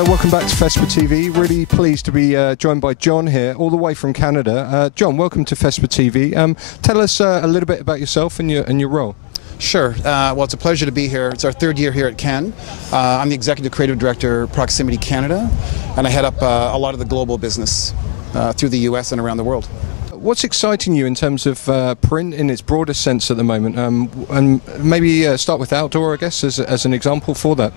So welcome back to FESPA TV. Really pleased to be joined by John here, all the way from Canada. John, welcome to FESPA TV. Tell us a little bit about yourself and your role. Sure. Well, it's a pleasure to be here. It's our third year here at Cannes. I'm the Executive Creative Director, Proximity Canada, and I head up a lot of the global business through the US and around the world. What's exciting you in terms of print in its broadest sense at the moment? And maybe start with outdoor, I guess, as an example for that.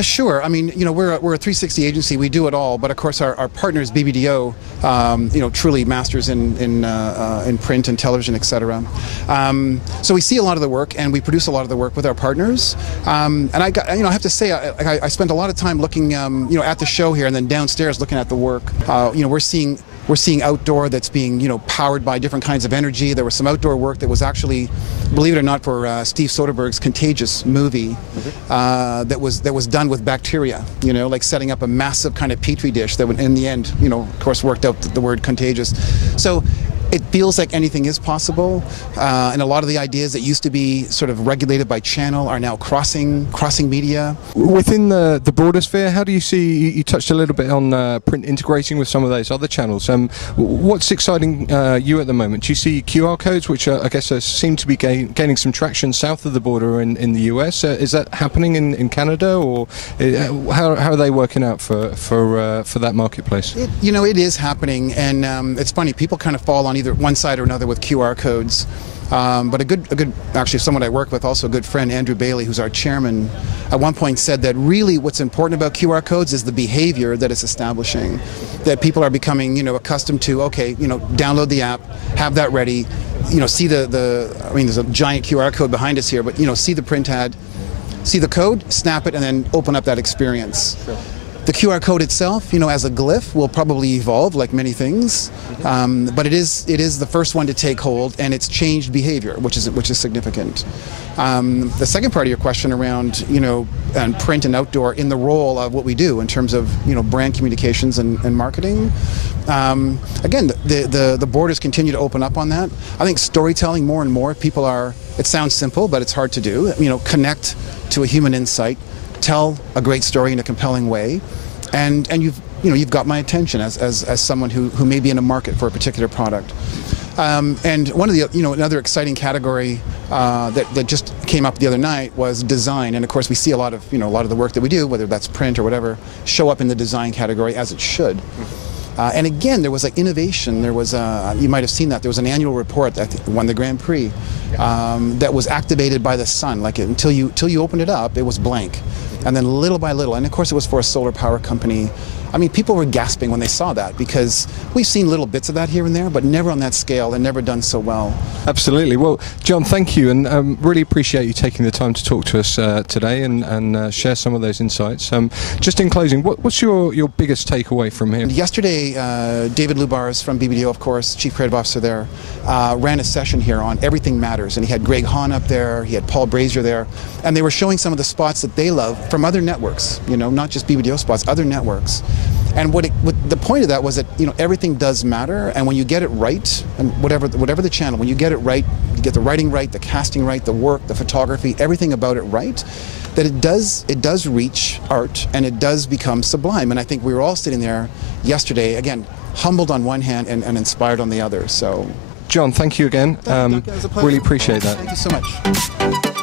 Sure. I mean, we're a 360 agency. We do it all, but of course our partners, BBDO, truly masters in print and television, etc. So we see a lot of the work, and we produce a lot of the work with our partners. And I have to say, I spent a lot of time looking, at the show here, and then downstairs looking at the work. We're seeing outdoor that's being, powered by different kinds of energy. There was some outdoor work that was actually, believe it or not, for Steve Soderbergh's Contagious movie, that was done with bacteria, like setting up a massive kind of petri dish that would, in the end, of course, worked out the word contagious. So it feels like anything is possible, and a lot of the ideas that used to be sort of regulated by channel are now crossing media. Within the broader sphere, how do you see, you touched a little bit on print integrating with some of those other channels. What's exciting you at the moment? Do you see QR codes, which I guess seem to be gaining some traction south of the border in the US? Is that happening in Canada, or how are they working out for that marketplace? It is happening, and it's funny, people kind of fall on either one side or another with QR codes. But actually someone I work with, also a good friend, Andrew Bailey, who's our chairman, at one point said that really what's important about QR codes is the behavior that it's establishing, that people are becoming, accustomed to, okay, download the app, have that ready, see there's a giant QR code behind us here, but, see the print ad, see the code, snap it, and then open up that experience. Sure. The QR code itself, as a glyph, will probably evolve like many things, but it is the first one to take hold, and it's changed behavior, which is significant. The second part of your question around and print and outdoor in the role of what we do in terms of brand communications and marketing. Again, the borders continue to open up on that. I think storytelling, more and more people are. It sounds simple, but it's hard to do. Connect to a human insight. Tell a great story in a compelling way, and you've got my attention as someone who may be in a market for a particular product. And one of the another exciting category that just came up the other night was design, and of course we see a lot of the work that we do, whether that's print or whatever, show up in the design category, as it should. And again, there was innovation. There was you might have seen that there was an annual report that won the Grand Prix that was activated by the sun. Like until you opened it up, it was blank, and then little by little, and of course it was for a solar power company. I mean, people were gasping when they saw that, because we've seen little bits of that here and there, but never on that scale and never done so well. Absolutely. Well, John, thank you, and really appreciate you taking the time to talk to us today and share some of those insights. Just in closing, what's your biggest takeaway from here? Yesterday, David Lubars from BBDO, of course, Chief Creative Officer there, ran a session here on Everything Matters, and he had Greg Hahn up there, he had Paul Brazier there, and they were showing some of the spots that they love from other networks, not just BBDO spots, other networks. And what the point of that was that everything does matter, and when you get it right, and whatever the channel, when you get it right, you get the writing right, the casting right, the work, the photography, everything about it right, that it does reach art, and it does become sublime. And I think we were all sitting there yesterday, again, humbled on one hand and inspired on the other. So, John, thank you again. It was a pleasure. Really appreciate that. Thank you so much.